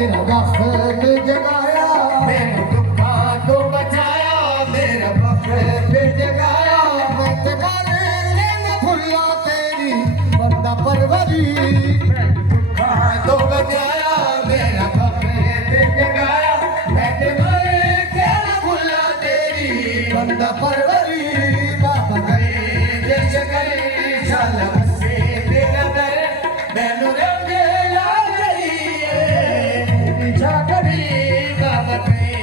मेरा वक्त जगाया, मैंने दुखा तो बचाया, मेरा वक्त जगाया। मैं तुम्हारे न भुला तेरी बंदा परवरी, दुखा तो बचाया, मेरा वक्त जगाया, मैं तुम्हारे न भुला तेरी बंदा परवरी। बाबा करे जश करे चल बसे तेरा दर, मैनू रंग ला जाइए पीछा करी बाबा करे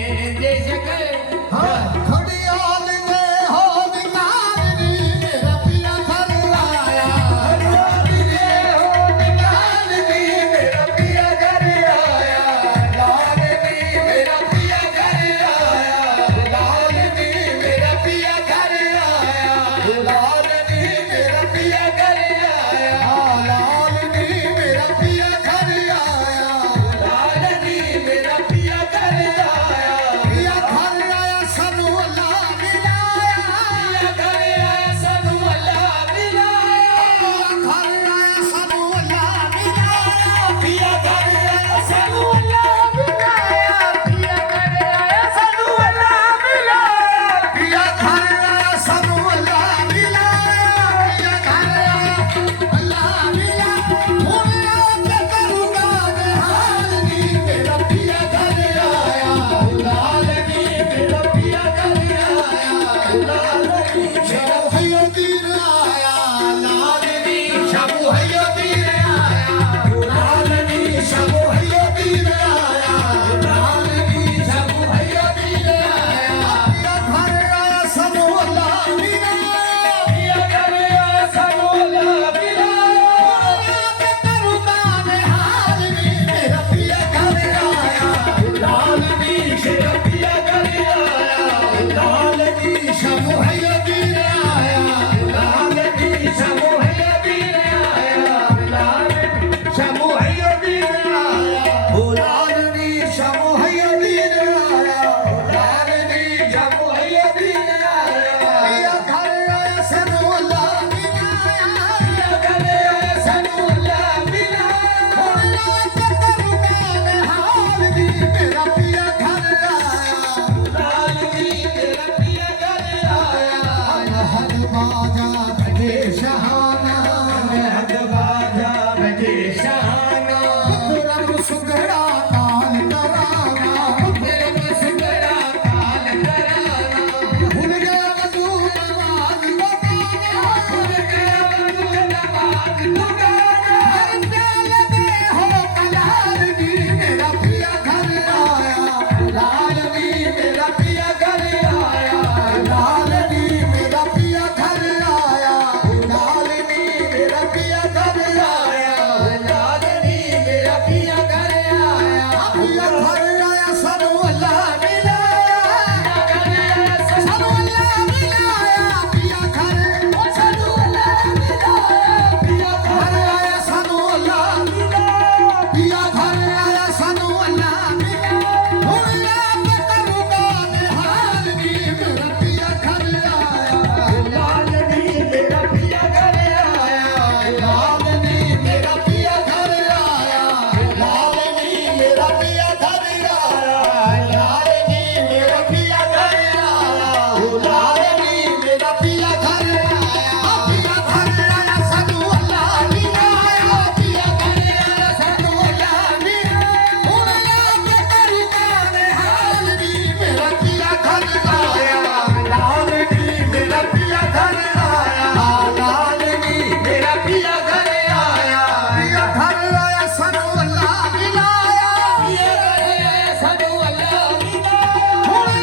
जश करे। हाँ खड़ियाल ने हो निकाली मेरा पिया घर आया, हरियाल ने हो निकाली मेरा पिया घर आया, लाल नी मेरा पिया घर आया, लाल नी मेरा पिया घर आया, लाल नी मेरा पिया घर आया, लाल नी मेरा पिया घर आया, लाल नी मेरा पिया घर आया, पिया घर आया सानू अल्लाह मिलाया, पिया घर आया सानू अल्लाह मिलाया, पिया घर आया सानू अल्लाह मिलाया, पिया घर आया सानू अल्लाह मिलाया, पिया घर आया सानू अल्लाह मिलाया, पिया घर आया सानू अल्लाह मिलाया, पिया घर आया अल्लाह मिलाया। हुन के करूंगा निहाल नी मेरा पिया घर आया, लाल नी मेरा पिया घर आया, लाल नी शब है दीन आया, लाल नी शब है दीन आया, लाल नी शब है दीन आया, लाल नी सब भैया दीन आया, पिया घर आया सानू अल्लाह मिलाया, पिया घर आया सानू अल्लाह मिलाया, के करूंगा निहाल नी मेरा पिया घर आया, लाल नी मेरा पिया घर आया, लाल नी शब है दीन आया, लाल नी सब भैया दीन आया, लाल नी सब भैया दीन आया, ओ लाल नी शब है दीन आया, लाल नी सब भैया दीन आया, पिया घर आया सानू अल्लाह मिलाया, पिया घर आया सानू अल्लाह मिलाया, के करूंगा निहाल नी मेरा पिया घर आया, लाल नी मेरा पिया घर आया, हद बाजा बजे शहाना, हद बाजा बजे शाना, रब सुगड़ा ताल कराना, तेरे सुगड़ा काल कराना, भूल गया वजू नमाज लगाना, भूल गया वजू नमाज लगाना, प्याल दे हो कलाल नी मेरा पिया घर आया, लाल नी मेरा पिया घर आया, लाल नी मेरा पिया घर आया, लाल नी मेरा पिया घर आया, लाल नी मेरा पिया घर आया, पिया घर आया सानू अल्लाह मिलाया, घर आया सानू अल्लाह मिलाया, पिया घर सानू अल्लाह मिलाया, पिया घर आया सानू अल्लाह मिलाया, पिया घर आया सानू अल्लाह मिलाया, हुन मैं करूंगा निहाल नी मेरा पिया घर आया, लाल नी मेरा पिया घर आया, लाल नी मेरा पिया घर आया, लाल नी मेरा पिया घर आया, लाल नी मेरा पिया घर आया, लाल नी मेरा पिया घर आया, पिया घर आया सानू अल्लाह मिलाया, पिया घर आया सानू अल्लाह मिलाया, हुन मैं करूंगा निहाल नी मेरा पिया घर आया, लाल नी मेरा पिया घर आया, लाल नी मेरा पिया घर आया, पिया घर आया सानू अल्लाह मिलाया, पिया घर आया सानू अल्लाह मिलाया, हुन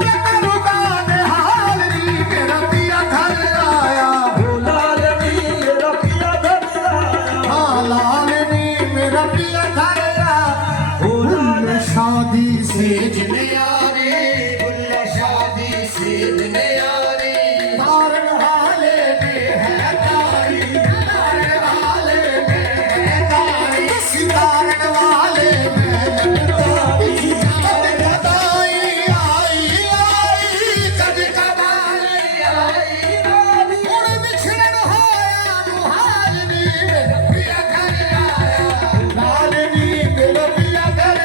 मैं करूंगा निहाल नी मेरा पिया घर आया, लाल नी मेरा पिया घर आया, हाँ लाल नी मेरा पिया घर आया, हुन शादी से यारे गुल शादी से यारे, तारन वाले में है तारी, तारन वाले में है तारी, सितारन वाले में है तारी, कद कदाई आई आई, कद कदाई आई आई, हुन बिछड़न होया मुहाल नी मेरा पिया घर आया, लाल नी मेरा पिया घर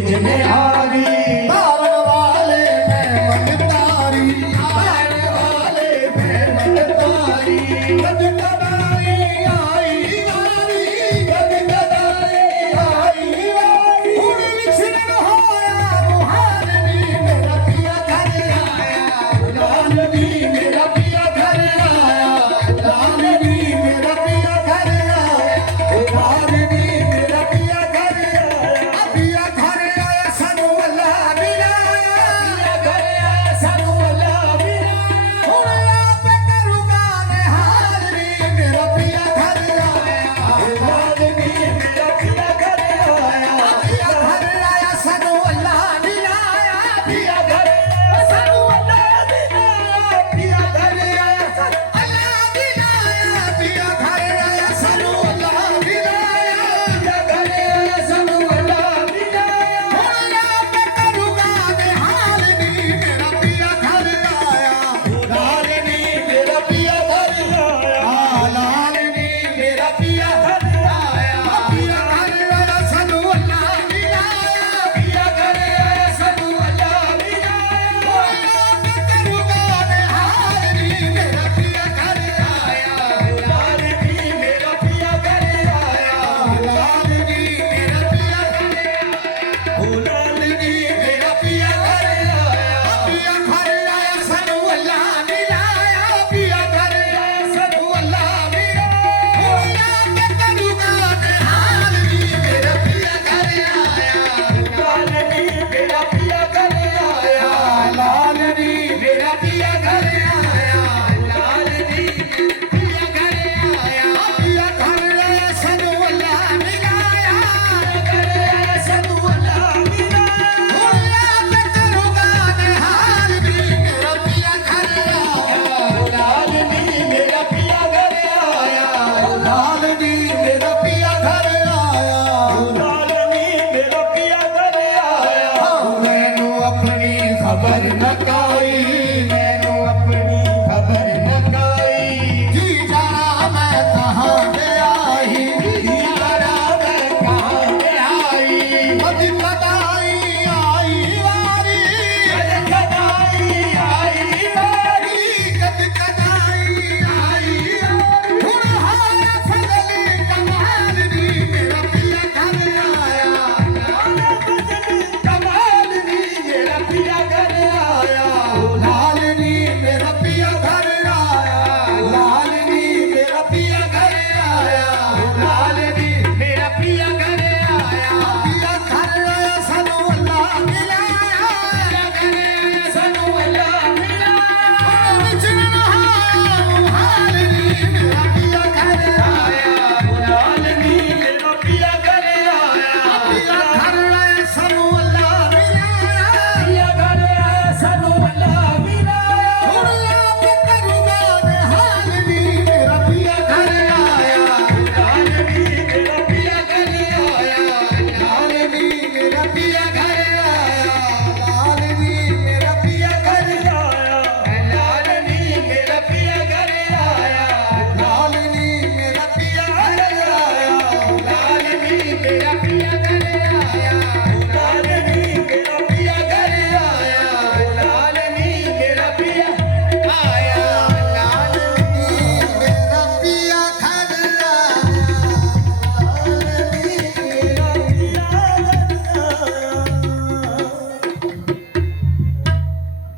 ਜਿਨੇ ਆ